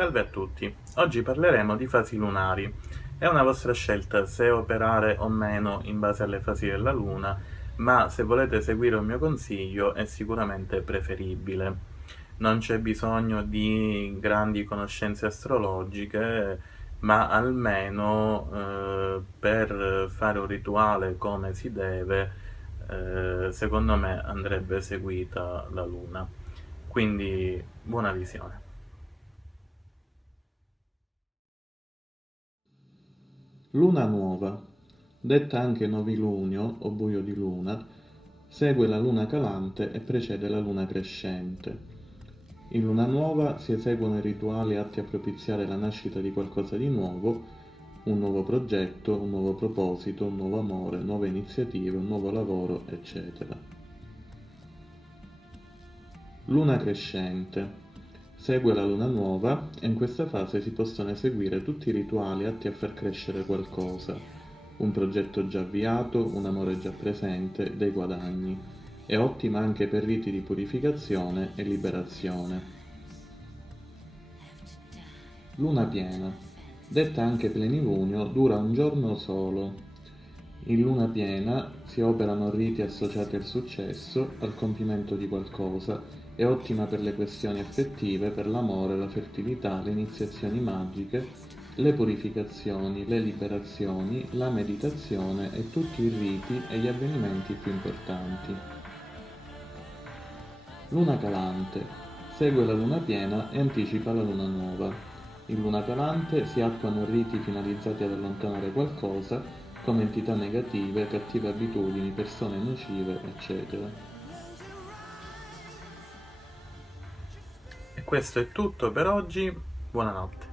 Salve a tutti, oggi parleremo di fasi lunari. È una vostra scelta se operare o meno in base alle fasi della Luna, ma se volete seguire un mio consiglio è sicuramente preferibile. Non c'è bisogno di grandi conoscenze astrologiche, ma almeno per fare un rituale come si deve, secondo me andrebbe seguita la Luna. Quindi buona visione. Luna nuova, detta anche novilunio o buio di luna, segue la luna calante e precede la luna crescente. In luna nuova si eseguono i rituali atti a propiziare la nascita di qualcosa di nuovo, un nuovo progetto, un nuovo proposito, un nuovo amore, nuove iniziative, un nuovo lavoro, eccetera. Luna crescente. Segue la luna nuova e in questa fase si possono eseguire tutti i rituali atti a far crescere qualcosa, un progetto già avviato, un amore già presente, dei guadagni. È ottima anche per riti di purificazione e liberazione. Luna piena. Detta anche plenilunio, dura un giorno solo. In luna piena si operano riti associati al successo, al compimento di qualcosa, è ottima per le questioni affettive, per l'amore, la fertilità, le iniziazioni magiche, le purificazioni, le liberazioni, la meditazione e tutti i riti e gli avvenimenti più importanti. Luna calante. Segue la luna piena e anticipa la luna nuova. In luna calante si attuano riti finalizzati ad allontanare qualcosa, come entità negative, cattive abitudini, persone nocive, eccetera. E questo è tutto per oggi, buonanotte.